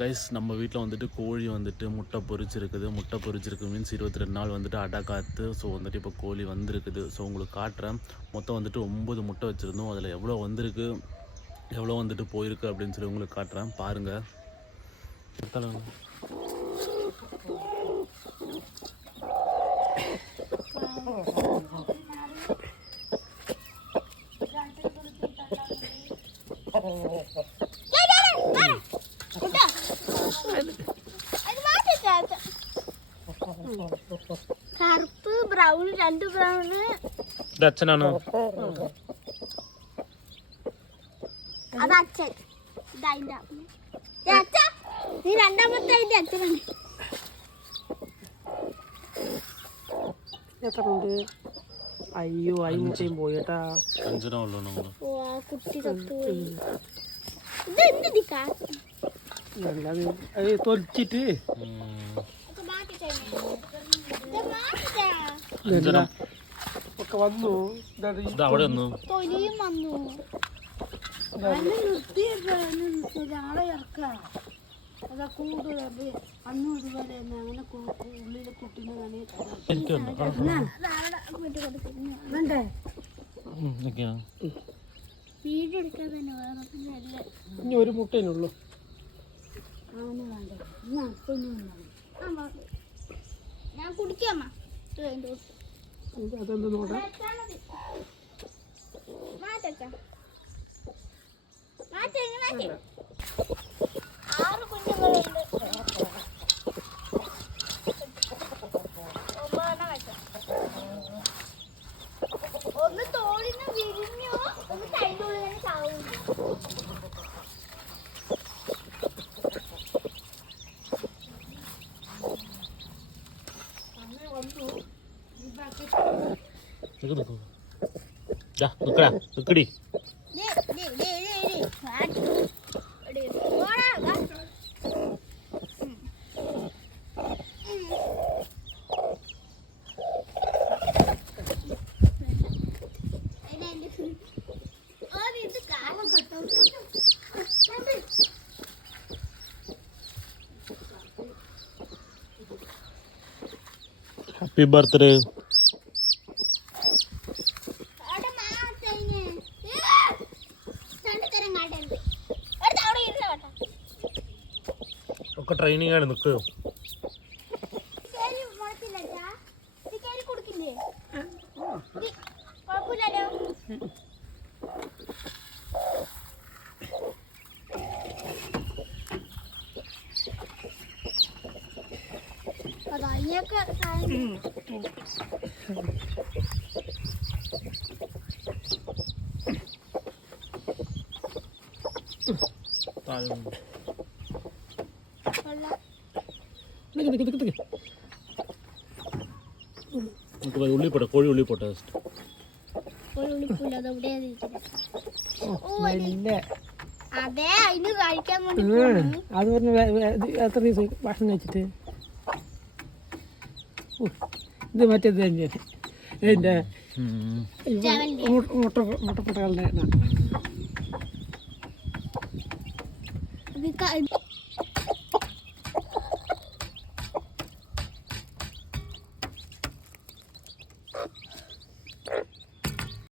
Guys நம்ம வீட்டில் வந்துட்டு கோழி வந்துட்டு முட்டை பொரிச்சிருக்கு மீன்ஸ் 22 நாள் வந்துட்டு அடை காத்து. ஸோ வந்துட்டு இப்போ கோழி வந்திருக்குது. ஸோ உங்களுக்கு காட்டுறேன். மொத்தம் வந்துட்டு 9 முட்டை வச்சுருந்தோம். அதில் எவ்வளோ வந்திருக்கு எவ்வளோ வந்துட்டு போயிருக்கு அப்படின்னு சொல்லி உங்களுக்கு காட்டுறேன் பாருங்கள். കറുപ്പ് ബ്രൗൺ 2 ബ്രൗണ് അച്ഛനാണോ? അത് അച്ഛൻ. നീ രണ്ടാമത്തെ അതിന്റെ അച്ഛനാണ്. എത്രണ്ട്? അയ്യോ അയിമുട്ടയും പോയിട്ടാ. കുട്ടി ചത്തുപോയി. ഇത് എന്തിക്കാ തൊലിച്ചിട്ട് ഒക്കെ വന്നു. തൊലിയും വന്നു. നാളെ ഇറക്കാം. അതാ കൂടുതൽ അന്നും ഇതുപോലെ തന്നെ അങ്ങനെ ഉള്ളിലെ കുട്ടീനെ വേണ്ടേ വീഡിയോ എടുക്കാൻ തന്നെ വേറെ. ഇനി ഒരു മുട്ടേനുള്ളൂ. അങ്ങനെ വേണ്ടേ ഞാൻ കുടിക്കാമ്മ. അതെന്ത് നോക്കാം. ആറ് കുഞ്ഞുങ്ങളുണ്ട്. ഒന്ന് തോളിന് വിരിഞ്ഞു, ഒന്ന് കൈൻ്റെ ഉള്ളിൽ തന്നെ ചാവുന്നു. Happy birthday. ഒക്കെ ട്രെയിനിങ് ആണ്. നിൽക്കോ ഉള്ളി പോട്ടെ. കോഴി ഉള്ളി പോട്ടെ. അതെ അതിന് കഴിക്കാൻ വേണ്ടി അത് പറഞ്ഞ എത്ര ദിവസം ഭക്ഷണം കഴിച്ചിട്ട് ഇത് മറ്റേത് തന്നെയാണ് എൻ്റെ മുട്ടപ്പട്ടകളുടെ